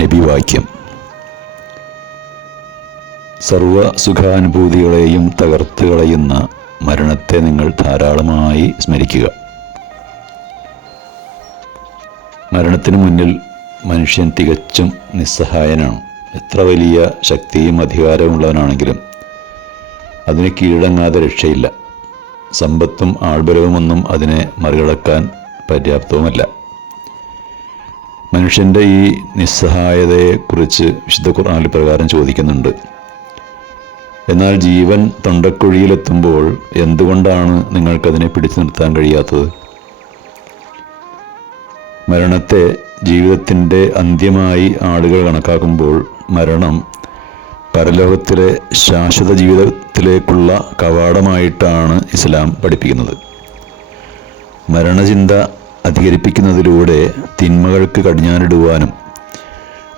നബിവാക്യം. സർവ സുഖാനുഭൂതികളെയും തകർത്ത് കളയുന്ന മരണത്തെ നിങ്ങൾ ധാരാളമായി സ്മരിക്കുക. മരണത്തിനു മുന്നിൽ മനുഷ്യൻ തികച്ചും നിസ്സഹായനാണ്. എത്ര വലിയ ശക്തിയും അധികാരമുള്ളവനാണെങ്കിലും അതിന് കീഴടങ്ങാതെ രക്ഷയില്ല. സമ്പത്തും ആൾബലവുമൊന്നും അതിനെ മറികടക്കാൻ പര്യാപ്തവുമല്ല. മനുഷ്യൻ്റെ ഈ നിസ്സഹായതയെക്കുറിച്ച് വിശുദ്ധ ഖുർആനിൽ പ്രകാരം ചോദിക്കുന്നുണ്ട്. എന്നാൽ ജീവൻ തൊണ്ടക്കുഴിയിലെത്തുമ്പോൾ എന്തുകൊണ്ടാണ് നിങ്ങൾക്കതിനെ പിടിച്ചു നിർത്താൻ കഴിയാത്തത്? മരണത്തെ ജീവിതത്തിൻ്റെ അന്ത്യമായി ആളുകൾ കണക്കാക്കുമ്പോൾ മരണം പരലോകത്തിലെ ശാശ്വത ജീവിതത്തിലേക്കുള്ള കവാടമായിട്ടാണ് ഇസ്ലാം പഠിപ്പിക്കുന്നത്. മരണചിന്ത അധികരിപ്പിക്കുന്നതിലൂടെ തിന്മകൾക്ക് കടിഞ്ഞാണിടുവാനും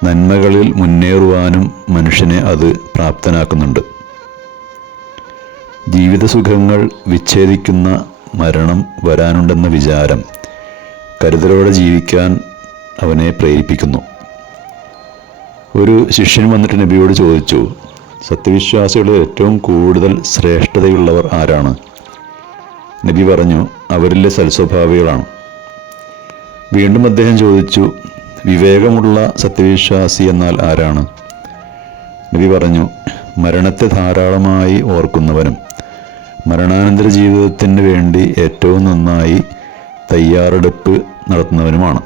നന്മകളിൽ മുന്നേറുവാനും മനുഷ്യനെ അത് പ്രാപ്തനാക്കുന്നുണ്ട്. ജീവിതസുഖങ്ങൾ വിച്ഛേദിക്കുന്ന മരണം വരാനുണ്ടെന്ന വിചാരം കരുതലോടെ ജീവിക്കാൻ അവനെ പ്രേരിപ്പിക്കുന്നു. ഒരു ശിഷ്യൻ വന്നിട്ട് നബിയോട് ചോദിച്ചു, സത്യവിശ്വാസികളിൽ ഏറ്റവും കൂടുതൽ ശ്രേഷ്ഠതയുള്ളവർ ആരാണ്? നബി പറഞ്ഞു, അവരിലെ സൽസ്വഭാവികളാണ്. വീണ്ടും അദ്ദേഹം ചോദിച്ചു, വിവേകമുള്ള സത്യവിശ്വാസി എന്നാൽ ആരാണ്? നബി പറഞ്ഞു, മരണത്തെ ധാരാളമായി ഓർക്കുന്നവനും മരണാനന്തര ജീവിതത്തിന് വേണ്ടി ഏറ്റവും നന്നായി തയ്യാറെടുപ്പ് നടത്തുന്നവനുമാണ്.